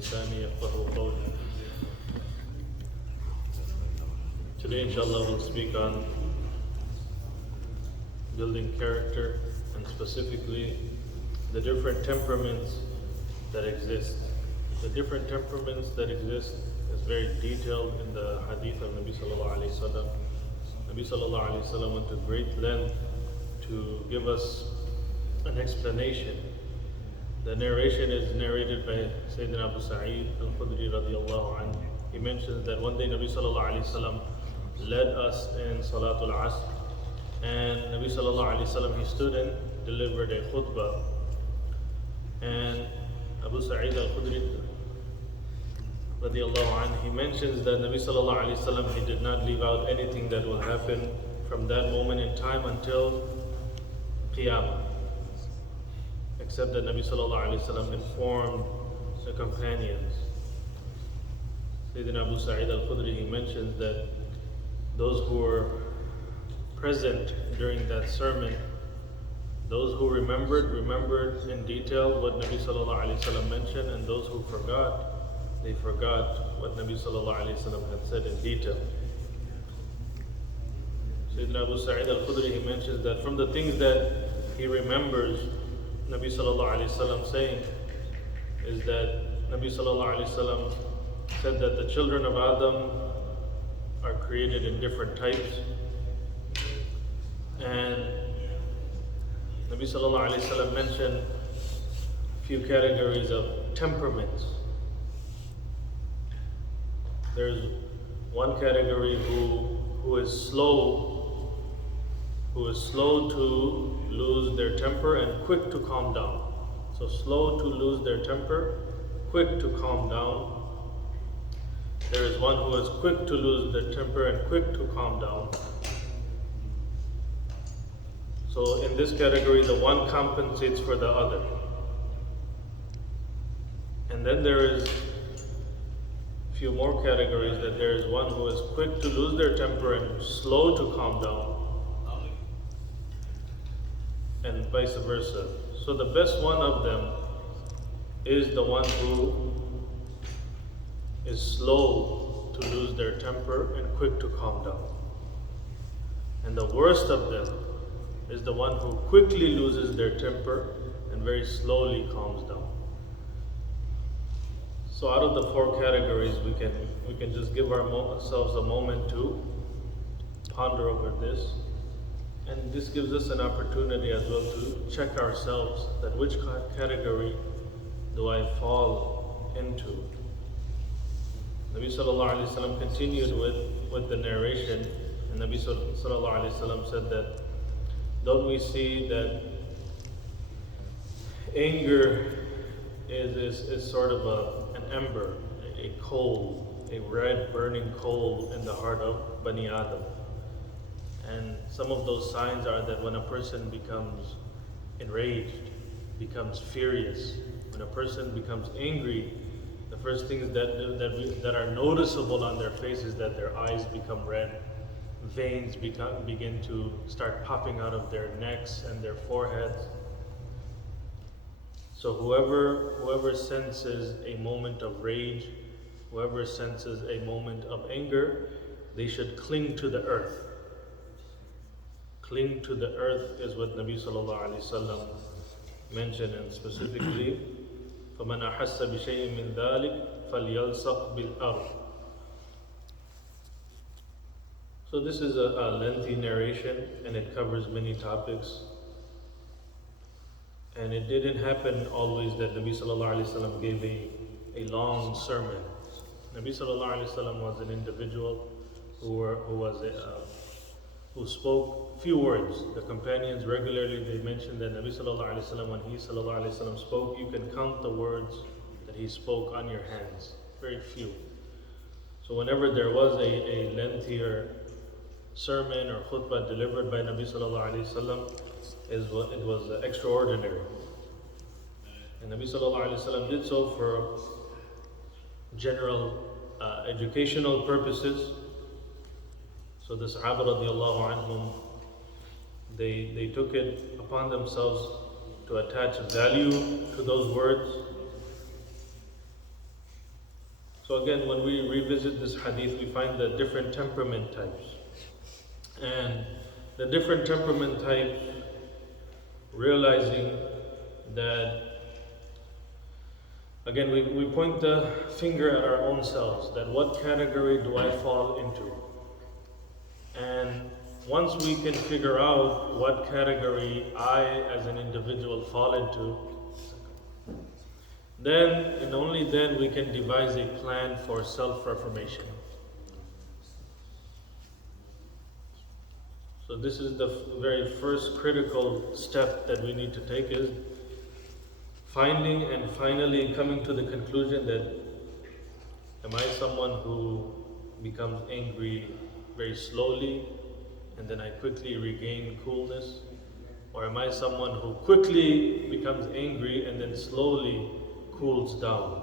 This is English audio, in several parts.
لساني يفقهوا قولي. Today, inshallah, we'll speak on building character and specifically the different temperaments that exist. The different temperaments that exist is very detailed in the hadith of Nabi Sallallahu Alaihi Wasallam. Nabi Sallallahu Alaihi Wasallam went to great length to give us an explanation. The narration is narrated by Sayyidina Abu Sa'id al-Khudri radiyallahu anhu. He mentions that one day Nabi Sallallahu Alaihi Wasallam led us in Salatul Asr, and Nabi Sallallahu Alaihi Wasallam, he stood and delivered a khutbah, and Abu Sa'id al-Khudri radiyallahu anhu, he mentions that Nabi Sallallahu Alaihi Wasallam, he did not leave out anything that will happen from that moment in time until Qiyamah, except that Nabi Sallallahu Alaihi Wasallam informed the companions. Sayyidina Abu Sa'id al-Khudri, he mentions that those who were present during that sermon, those who remembered in detail what Nabi Sallallahu Alaihi Wasallam mentioned, and those who forgot, they forgot what Nabi Sallallahu Alaihi Wasallam had said in detail. Sayyidina Abu Sa'id al-Khudri, he mentions that from the things that he remembers Nabi Sallallahu Alaihi Wasallam saying is that Nabi Sallallahu Alaihi Wasallam said that the children of Adam are created in different types, and Nabi Sallallahu Alaihi Wasallam mentioned a few categories of temperaments. There's one category who is slow to lose their temper and quick to calm down. So slow to lose their temper, quick to calm down. There is one who is quick to lose their temper and quick to calm down. So in this category, the one compensates for the other. And then there is a few more categories, that there is one who is quick to lose their temper and slow to calm down, and vice versa. So the best one of them is the one who is slow to lose their temper and quick to calm down. And the worst of them is the one who quickly loses their temper and very slowly calms down. So out of the four categories, we can just give ourselves a moment to ponder over this. And this gives us an opportunity as well to check ourselves, that which category do I fall into. Nabi Sallallahu Alaihi Wasallam continued with the narration, and Nabi Sallallahu Alaihi Wasallam said that, don't we see that anger is sort of an ember, a coal, a red burning coal in the heart of Bani Adam. And some of those signs are that when a person becomes enraged, becomes furious, when a person becomes angry, the first things that are noticeable on their face is that their eyes become red, veins begin to start popping out of their necks and their foreheads. So whoever senses a moment of rage, whoever senses a moment of anger, they should cling to the earth. Cling to the earth is what Nabi Sallallahu Alaihi Wasallam mentioned, and specifically, فَمَنْ أَحَسَّ بِشَيْءٍ مِّن ذَلِكَ فَلْيَلْصَقْ بِالْأَرْضِ. So this is a lengthy narration, and it covers many topics. And it didn't happen always that Nabi Sallallahu Alaihi Wasallam gave a long sermon. Nabi Sallallahu Alaihi Wasallam was an individual who spoke few words. The companions regularly, they mentioned that Nabi Sallallahu Alaihi Wasallam, when he Sallallahu Alaihi Wasallam spoke, you can count the words that he spoke on your hands. Very few. So whenever there was a lengthier sermon or khutbah delivered by Nabi Sallallahu Alaihi Wasallam, it was extraordinary. And Nabi Sallallahu Alaihi Wasallam did so for general educational purposes. So the Sahaba radiallahu anhum, they took it upon themselves to attach value to those words. So again, when we revisit this hadith, we find the different temperament types. And the different temperament types, realizing that, again, we point the finger at our own selves, that what category do I fall into? And once we can figure out what category I as an individual fall into, then and only then we can devise a plan for self-reformation. So this is the very first critical step that we need to take, is finding and finally coming to the conclusion that, am I someone who becomes angry very slowly and then I quickly regain coolness? Or am I someone who quickly becomes angry and then slowly cools down?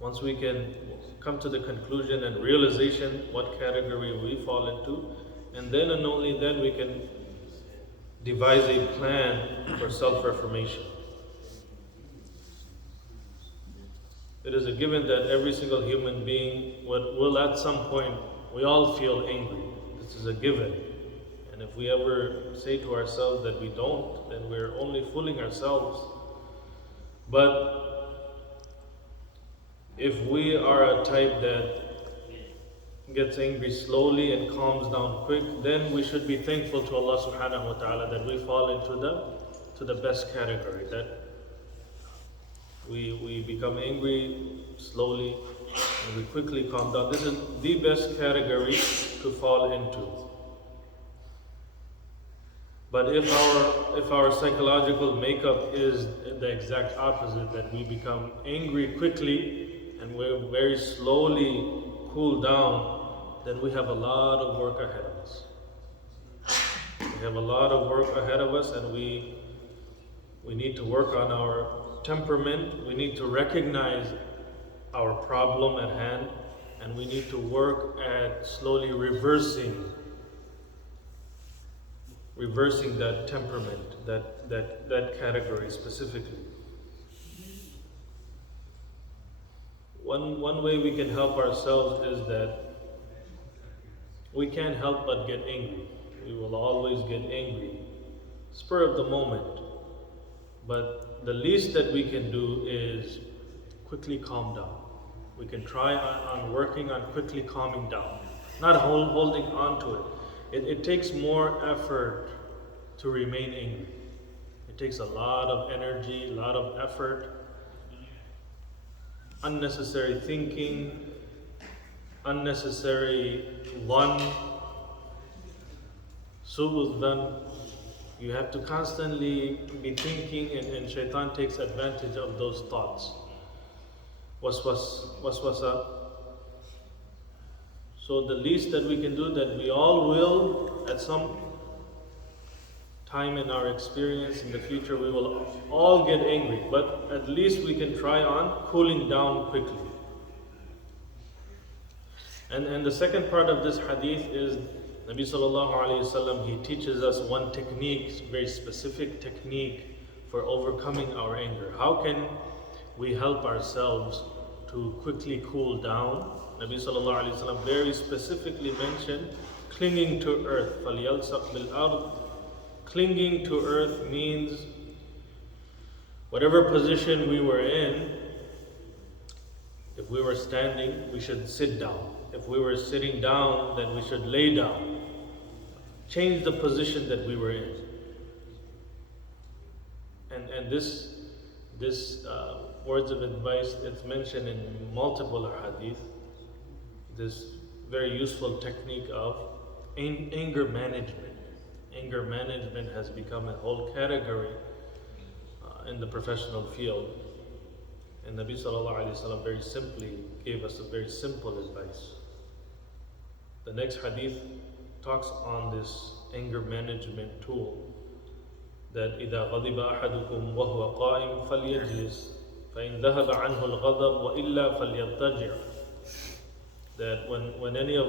Once we can come to the conclusion and realization what category we fall into, and then and only then we can devise a plan for self-reformation. It is a given that every single human being will at some point, we all feel angry. This is a given. And if we ever say to ourselves that we don't, then we're only fooling ourselves. But if we are a type that gets angry slowly and calms down quick, then we should be thankful to Allah subhanahu wa ta'ala that we fall into the best category, that we become angry slowly and we quickly calm down. This is the best category to fall into. But if our psychological makeup is the exact opposite, that we become angry quickly and we very slowly cool down, then we have a lot of work ahead of us. We have a lot of work ahead of us, and we need to work on our temperament. We need to recognize our problem at hand, and we need to work at slowly reversing that temperament, that category specifically. One way we can help ourselves is that we can't help but get angry. We will always get angry, spur of the moment. But the least that we can do is quickly calm down. We can try on working on quickly calming down, not holding on to it. It takes more effort to remain angry. It takes a lot of energy, a lot of effort, unnecessary thinking, unnecessary su'ud dhan. You have to constantly be thinking, and shaitan takes advantage of those thoughts. Waswasa. So the least that we can do, that we all will, at some time in our experience in the future, we will all get angry, but at least we can try on cooling down quickly. And the second part of this hadith is Nabi sallallahu alayhi wasallam, he teaches us one technique, very specific technique for overcoming our anger. How can we help ourselves to quickly cool down? Nabi sallallahu alayhi wasallam very specifically mentioned clinging to earth. فَلْيَلْصَقْ بِالْأَرْضِ. Clinging to earth means whatever position we were in, if we were standing, we should sit down. If we were sitting down, then we should lay down. Change the position that we were in. And this words of advice, it's mentioned in multiple hadith. This very useful technique of anger management. Anger management has become a whole category in the professional field. And Nabi sallallahu alayhi wasallam very simply gave us a very simple advice. The next hadith talks on this anger management tool, that إِذَا غَضِبَ أَحَدُكُمْ وَهُوَ قَائِمٌ فَلْيَجْلِسْ فَإِنْ ذَهَبَ عَنْهُ الْغَضَبُ وَإِلَّا فَلْيَضْطَجِعْ. That when any of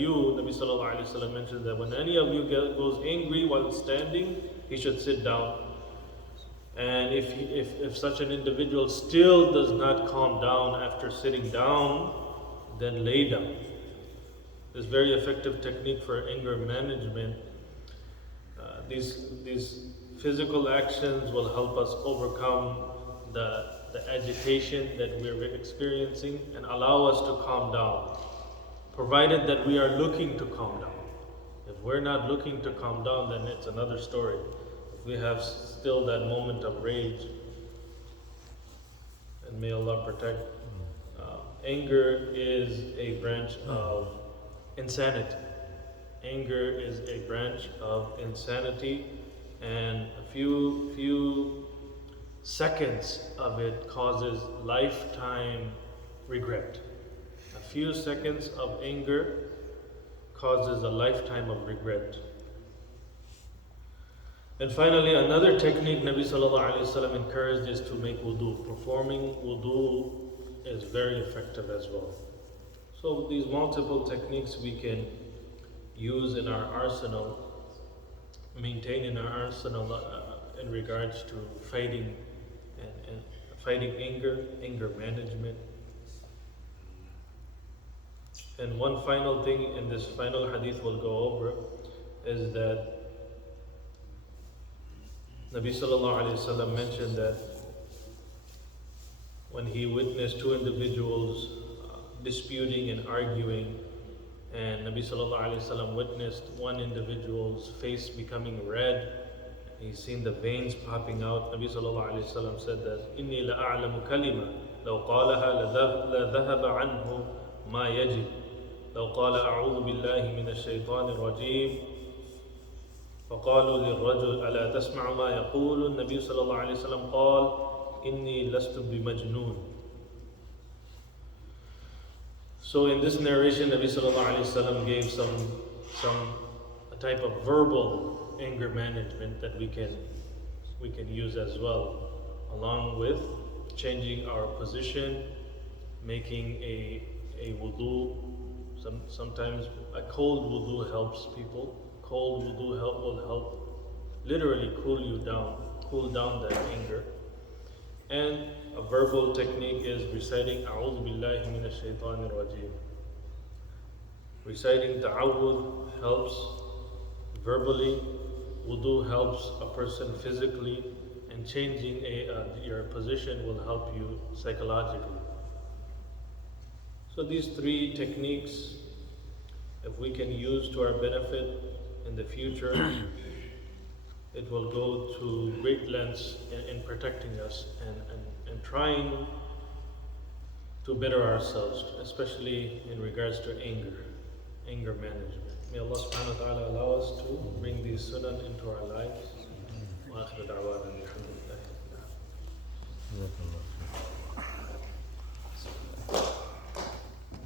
you, Nabi sallallahu alayhi wasallam mentioned that when any of you goes angry while standing, he should sit down. And if such an individual still does not calm down after sitting down, then lay down. This very effective technique for anger management. These physical actions will help us overcome the agitation that we're experiencing and allow us to calm down, provided that we are looking to calm down. If we're not looking to calm down, then it's another story. If we have still that moment of rage, and may Allah protect. Anger is a branch of insanity. Anger is a branch of insanity, and a few seconds of it causes lifetime regret. A few seconds of anger causes a lifetime of regret. And finally, another technique Nabi Sallallahu Alaihi Wasallam encouraged is to make wudu. Performing wudu is very effective as well. So these multiple techniques we can use in our arsenal, maintain in our arsenal in regards to fighting and fighting anger management. And one final thing in this final hadith we'll go over is that Nabi Sallallahu Alaihi Wasallam mentioned that when he witnessed two individuals disputing and arguing, and Nabi Sallallahu Alaihi Wasallam witnessed one individual's face becoming red, he's seen the veins popping out. Nabi Sallallahu Alaihi Wasallam said that إِنِّي لَأَعْلَمُ كَلِمَةً لَوْ قَالَهَا لَذَهَبَ عَنْهُ مَا يَجِبُ لو قال أعوذ بالله من الشيطان الرجيم فقالوا للرجل ألا تسمع ما يقول النبي صلى الله عليه وسلم قال إني لست بمجنون. So in this narration, Nabi Sallallahu Alaihi Wasallam gave a type of verbal anger management that we can use as well, along with changing our position, making a wudu. Sometimes a cold wudu helps people. Cold wudu will help literally cool down that anger. And a verbal technique is reciting A'udhu Billahi Minash Shaitanir Rajim. Reciting ta'awudh helps verbally, wudu helps a person physically, and changing your position will help you psychologically. So these three techniques, if we can use to our benefit in the future, it will go to great lengths in protecting us and trying to better ourselves, especially in regards to anger management. May Allah subhanahu wa ta'ala allow us to bring these sunnah into our lives. Wa akhiru da'wana alhamdulillah.